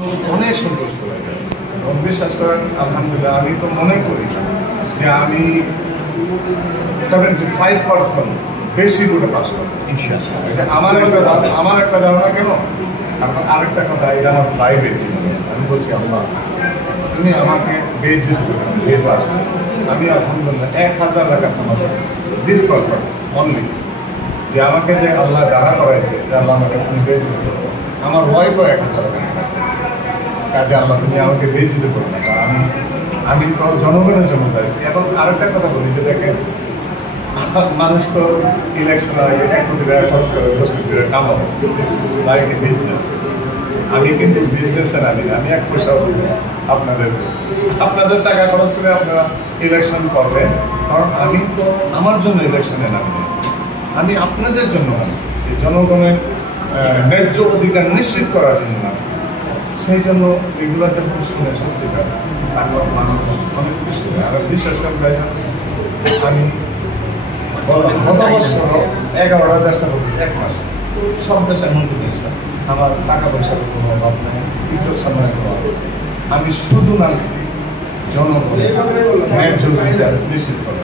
অনেক সন্তুষ্ট হয়ে গেছে এবং বিশ্বাস করেন আলহামদুলিল্লাহ আমি তো মনে করি যে আমি 75% বেশি দূরে পাস করবো এটা আমার একটা ধারণা। কেন আপনার আরেকটা কথা, এটা আমার প্রাইভেট জীবন। আমি বলছি আল্লাহ তুমি আমাকে বেদ যেতে পেরেছি, বেদ আসছে, আমি আলহামদুলিল্লাহ 1000 টাকা তোমার দিস পারপাস অনলি, যে আমাকে যে আল্লাহ দাঁড়া করাইছে যে আল্লাহ আমাকে তুমি বেদ যেতে করবো। আমার ওয়াইফও 1000 টাকা কাজে আল্লাহ তুমি আমাকে বেদ যেতে করবো না। আমি তো জনগণের জন্য দাঁড়িয়েছি। এখন আরেকটা কথা বলি যে দেখেন, মানুষ তো ইলেকশন আগে 1 কোটি টাকা খরচ করে 10 কোটি টাকা কামাবো, লাইক এ বিজনেস। আমি কিন্তু বিজনেসে নামি না, আমি 1 পয়সাও দিব আপনাদের টাকা খরচ করে আপনারা ইলেকশন করবেন। কারণ আমি তো আমার জন্য ইলেকশনে নামি না, আমি আপনাদের জন্য নামছি, জনগণের ন্যায্য অধিকার নিশ্চিত করার জন্য নামছি। সেই জন্য এগুলো যখন শুনে সত্যিকার তারপর মানুষ অনেক কিছু শুনে। আর বিশ্বাস করতে আমি গত বছর 11টা দেশে বলছি 1 মাস সব দেশে মন্ত্রী নিয়েছিলাম। আমার টাকা পয়সার কোনো অভাব নেই, ইজ্জত সম্মানের কোনো অভাব নেই। আমি শুধু নামছি জনগণের ন্যায্য অধিকার নিশ্চিত করা।